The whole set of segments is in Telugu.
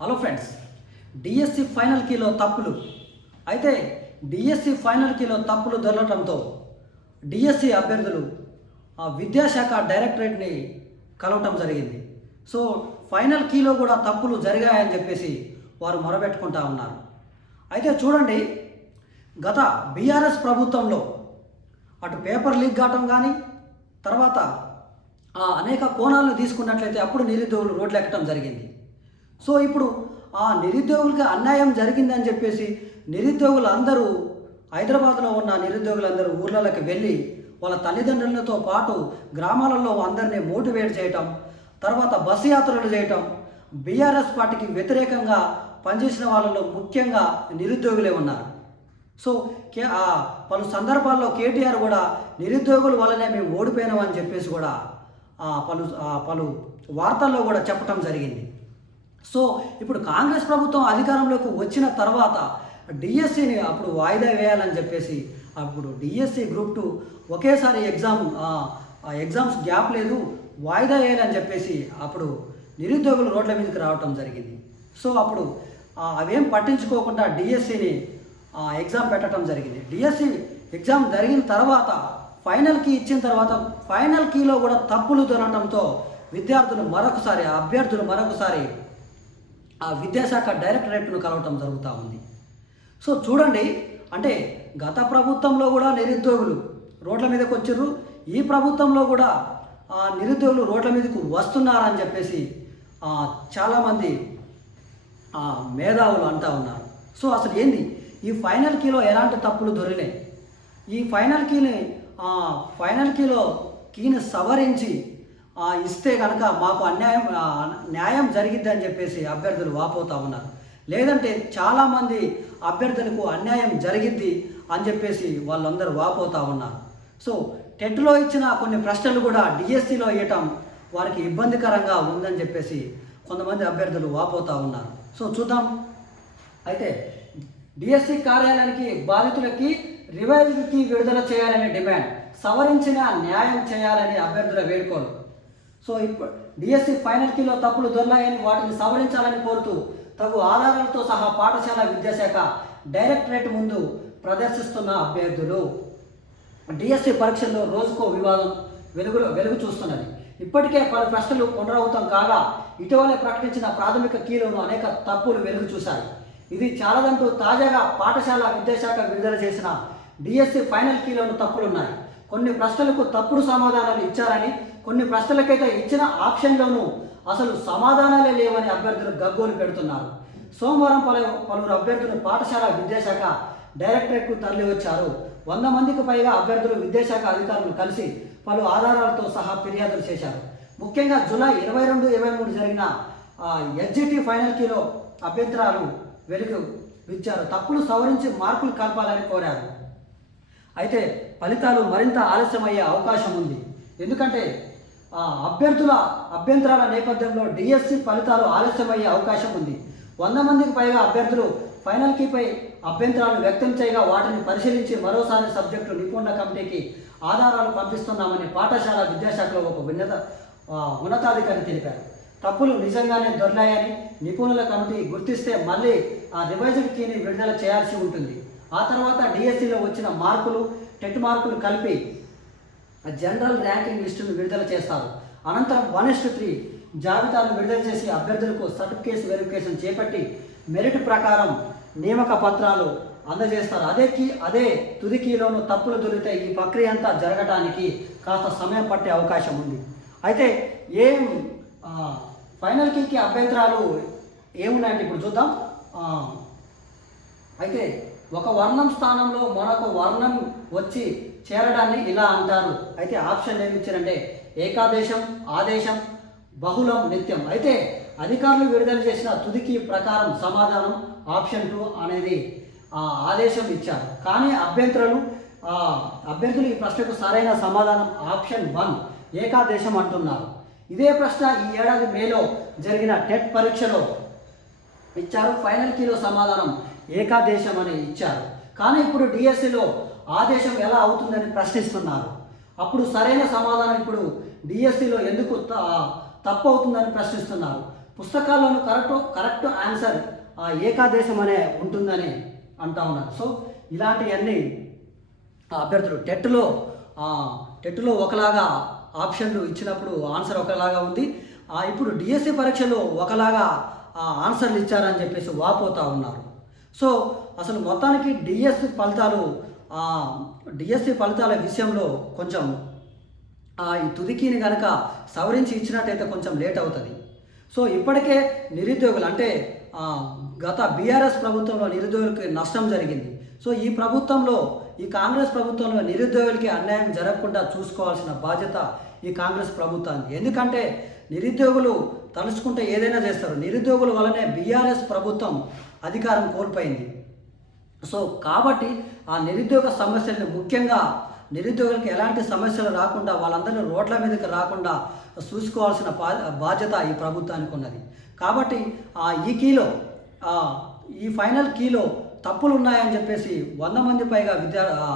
హలో ఫ్రెండ్స్, డిఎస్సి ఫైనల్ కీలో తప్పులు. అయితే డిఎస్సి ఫైనల్ కీలో తప్పులు దొరకడంతో డిఎస్సి అభ్యర్థులు విద్యాశాఖ డైరెక్టరేట్ని కలవటం జరిగింది. సో ఫైనల్ కీలో కూడా తప్పులు జరిగాయని చెప్పేసి వారు మొరబెట్టుకుంటా ఉన్నారు. అయితే చూడండి, గత బీఆర్ఎస్ ప్రభుత్వంలో అటు పేపర్ లీక్ కావటం కానీ, తర్వాత అనేక కోణాలను తీసుకున్నట్లయితే అప్పుడు నిరుద్యోగులు రోడ్లు ఎక్కడం జరిగింది. సో ఇప్పుడు ఆ నిరుద్యోగులకి అన్యాయం జరిగిందని చెప్పేసి నిరుద్యోగులు అందరూ, హైదరాబాద్లో ఉన్న నిరుద్యోగులందరూ ఊర్లలోకి వెళ్ళి వాళ్ళ తల్లిదండ్రులతో పాటు గ్రామాలలో అందరినీ మోటివేట్ చేయటం, తర్వాత బస్సు యాత్రలు చేయటం, బీఆర్ఎస్ పార్టీకి వ్యతిరేకంగా పనిచేసిన వాళ్ళలో ముఖ్యంగా నిరుద్యోగులే ఉన్నారు. సో పలు సందర్భాల్లో కేటీఆర్ కూడా నిరుద్యోగుల వల్లనే మేము ఓడిపోయినామని చెప్పేసి కూడా పలు వార్తల్లో కూడా చెప్పటం జరిగింది. సో ఇప్పుడు కాంగ్రెస్ ప్రభుత్వం అధికారంలోకి వచ్చిన తర్వాత డిఎస్సిని అప్పుడు వాయిదా వేయాలని చెప్పేసి అప్పుడు డిఎస్సి గ్రూప్ 2 ఒకేసారి ఎగ్జామ్స్ గ్యాప్ లేదు, వాయిదా వేయాలని చెప్పేసి అప్పుడు నిరుద్యోగులు రోడ్ల మీదకి రావటం జరిగింది. సో అప్పుడు అవేం పట్టించుకోకుండా డిఎస్సిని ఎగ్జామ్ పెట్టడం జరిగింది. డిఎస్సి ఎగ్జామ్ జరిగిన తర్వాత ఫైనల్ కీ ఇచ్చిన తర్వాత ఫైనల్ కీలో కూడా తప్పులు దొరకడంతో అభ్యర్థులు మరొకసారి ఆ విద్యాశాఖ డైరెక్టరేట్ను కలవటం జరుగుతూ ఉంది. సో చూడండి, అంటే గత ప్రభుత్వంలో కూడా నిరుద్యోగులు రోడ్ల మీదకి వచ్చారు, ఈ ప్రభుత్వంలో కూడా నిరుద్యోగులు రోడ్ల మీదకు వస్తున్నారని చెప్పేసి చాలామంది మేధావులు అంటూ ఉన్నారు. సో అసలు ఏంది ఈ ఫైనల్ కీలో ఎలాంటి తప్పులు దొరికినాయి? ఈ ఫైనల్ కీని సవరించి ఇస్తే కనుక మాకు న్యాయం జరిగిద్దని చెప్పేసి అభ్యర్థులు వాపోతూ ఉన్నారు. లేదంటే చాలామంది అభ్యర్థులకు అన్యాయం జరిగిద్ది అని చెప్పేసి వాళ్ళందరూ వాపోతూ ఉన్నారు. సో టెట్లో ఇచ్చిన కొన్ని ప్రశ్నలు కూడా డిఎస్సిలో ఇవ్వటం వారికి ఇబ్బందికరంగా ఉందని చెప్పేసి కొంతమంది అభ్యర్థులు వాపోతూ ఉన్నారు. సో చూద్దాం. అయితే డిఎస్సి కార్యాలయానికి బాధితులకి రివైజ్కి విడుదల చేయాలని డిమాండ్, సవరించిన న్యాయం చేయాలని అభ్యర్థుల వేడుకోలు. సో ఇప్పుడు డిఎస్సి ఫైనల్ కీలో తప్పులు దొర్లాయని వాటిని సవరించాలని కోరుతూ తగు ఆధారాలతో సహా పాఠశాల విద్యాశాఖ డైరెక్టరేట్ ముందు ప్రదర్శిస్తున్న అభ్యర్థులు. డిఎస్సి పరీక్షల్లో రోజుకో వివాదం వెలుగు చూస్తున్నది. ఇప్పటికే పలు ప్రశ్నలు పునరావృతం కాగా ఇటీవలే ప్రకటించిన ప్రాథమిక కీలోను అనేక తప్పులు వెలుగు చూశాయి. ఇది చాలదంటూ తాజాగా పాఠశాల విద్యాశాఖ విడుదల చేసిన డిఎస్సి ఫైనల్ కీలోను తప్పులున్నాయి. కొన్ని ప్రశ్నలకు తప్పుడు సమాధానాలు ఇచ్చారని, కొన్ని ప్రశ్నలకైతే ఇచ్చిన ఆప్షన్లోనూ అసలు సమాధానాలే లేవని అభ్యర్థులు గగ్గోలు పెడుతున్నారు. సోమవారం పలువురు అభ్యర్థులు పాఠశాల విద్యాశాఖ డైరెక్టరేట్కు తరలి వచ్చారు. 100 మందికి పైగా అభ్యర్థులు విద్యాశాఖ అధికారులు కలిసి పలు ఆధారాలతో సహా ఫిర్యాదులు చేశారు. ముఖ్యంగా జూలై 22, 23 జరిగిన ఎస్జిటి ఫైనల్ కీలో అభ్యంతరాలు వెలుగు ఇచ్చారు. తప్పులు సవరించి మార్కులు కలపాలని కోరారు. అయితే ఫలితాలు మరింత ఆలస్యమయ్యే అవకాశం ఉంది. ఎందుకంటే అభ్యర్థుల అభ్యంతరాల నేపథ్యంలో డిఎస్సి ఫలితాలు ఆలస్యమయ్యే అవకాశం ఉంది. 100 మందికి పైగా అభ్యర్థులు ఫైనల్ కీపై అభ్యంతరాలు వ్యక్తం చేయగా వాటిని పరిశీలించి మరోసారి సబ్జెక్టు నిపుణుల కమిటీకి ఆధారాలు పంపిస్తున్నామని పాఠశాల విద్యాశాఖలో ఒక ఉన్నతాధికారి తెలిపారు. తప్పులు నిజంగానే దొర్లాయని నిపుణుల కమిటీ గుర్తిస్తే మళ్ళీ రివైజ్డ్ కీని విడుదల చేయాల్సి ఉంటుంది. ఆ తర్వాత డిఎస్సిలో వచ్చిన మార్కులు, టెట్ మార్కులు కలిపి జనరల్ ర్యాంకింగ్ లిస్టును విడుదల చేస్తారు. అనంతరం 1:3 జాబితాను విడుదల చేసి అభ్యర్థులకు సర్టిఫికేట్ వెరిఫికేషన్ చేపట్టి మెరిట్ ప్రకారం నియామక పత్రాలు అందజేస్తారు. అదే తుది కీలోనూ తప్పులు దొరికితే ఈ ప్రక్రియ అంతా జరగడానికి కాస్త సమయం పట్టే అవకాశం ఉంది. అయితే ఫైనల్ కీకి అభ్యంతరాలు ఏమున్నాయంటే ఇప్పుడు చూద్దాం. అయితే ఒక వర్ణం స్థానంలో మరొక వర్ణం వచ్చి చేరడాన్ని ఇలా అంటారు. అయితే ఆప్షన్ ఏమి ఇచ్చారంటే ఏకాదేశం, ఆదేశం, బహుళం, నిత్యం. అయితే అధికారులు విడుదల చేసిన తుదికి ప్రకారం సమాధానం ఆప్షన్ 2 అనేది ఆదేశం ఇచ్చారు. కానీ అభ్యర్థులు ఈ ప్రశ్నకు సరైన సమాధానం ఆప్షన్ 1 ఏకాదేశం అంటున్నారు. ఇదే ప్రశ్న ఈ ఏడాది మేలో జరిగిన టెట్ పరీక్షలో ఇచ్చారు. ఫైనల్ కీలో సమాధానం ఏకాదేశం అని ఇచ్చారు. కానీ ఇప్పుడు డిఎస్సిలో ఆదేశం ఎలా అవుతుందని ప్రశ్నిస్తున్నారు. అప్పుడు సరైన సమాధానం ఇప్పుడు డిఎస్సిలో ఎందుకు తప్పు అవుతుందని ప్రశ్నిస్తున్నారు. పుస్తకాల్లోనూ కరెక్ట్ ఆన్సర్ ఏకాదేశం అనే ఉంటుందని అంటా ఉన్నారు. సో ఇలాంటివన్నీ అభ్యర్థులు టెట్లో ఒకలాగా ఆప్షన్లు ఇచ్చినప్పుడు ఆన్సర్ ఒకలాగా ఉంది, ఇప్పుడు డిఎస్సి పరీక్షలో ఒకలాగా ఆన్సర్లు ఇచ్చారని చెప్పేసి వాపోతూ ఉన్నారు. సో అసలు మొత్తానికి డిఎస్సి ఫలితాల విషయంలో కొంచెం ఈ తుదికీని కనుక సవరించి ఇచ్చినట్టయితే కొంచెం లేట్ అవుతుంది. సో ఇప్పటికే నిరుద్యోగులు అంటే గత బీఆర్ఎస్ ప్రభుత్వంలో నిరుద్యోగులకి నష్టం జరిగింది. సో ఈ కాంగ్రెస్ ప్రభుత్వంలో నిరుద్యోగులకి అన్యాయం జరగకుండా చూసుకోవాల్సిన బాధ్యత ఈ కాంగ్రెస్ ప్రభుత్వానికి. ఎందుకంటే నిరుద్యోగులు తలుచుకుంటే ఏదైనా చేస్తారు. నిరుద్యోగుల వల్లనే బీఆర్ఎస్ ప్రభుత్వం అధికారం కోల్పోయింది. సో కాబట్టి ఆ నిరుద్యోగ సమస్యలను ముఖ్యంగా నిరుద్యోగులకు ఎలాంటి సమస్యలు రాకుండా వాళ్ళందరినీ రోడ్ల మీదకి రాకుండా చూసుకోవాల్సిన బాధ్యత ఈ ప్రభుత్వానికి ఉన్నది. కాబట్టి ఈ ఫైనల్ కీలో తప్పులు ఉన్నాయని చెప్పేసి 100 మంది పైగా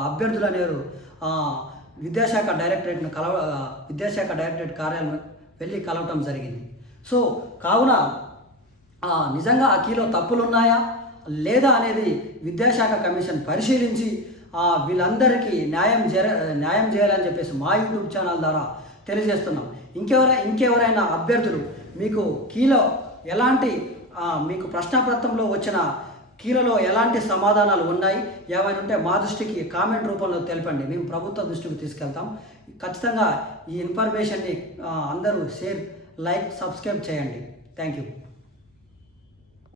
అభ్యర్థులు అనేవారు విద్యాశాఖ డైరెక్టరేట్ కార్యాలయం వెళ్ళి కలవటం జరిగింది. సో కావున నిజంగా ఆ కీలో తప్పులు ఉన్నాయా లేదా అనేది విద్యాశాఖ కమిషన్ పరిశీలించి వీళ్ళందరికీ న్యాయం చేయాలని చెప్పేసి మా యూట్యూబ్ ఛానల్ ద్వారా తెలియజేస్తున్నాం. ఇంకెవరైనా అభ్యర్థులు మీకు మీకు ప్రశ్నపత్రంలో వచ్చిన కీలలో ఎలాంటి సమాధానాలు ఉన్నాయి ఏమైనా ఉంటే మా దృష్టికి కామెంట్ రూపంలో తెలపండి, మేము ప్రభుత్వ దృష్టికి తీసుకెళ్తాం. ఖచ్చితంగా ఈ ఇన్ఫర్మేషన్ని అందరూ షేర్, లైక్, సబ్స్క్రైబ్ చేయండి. Thank you.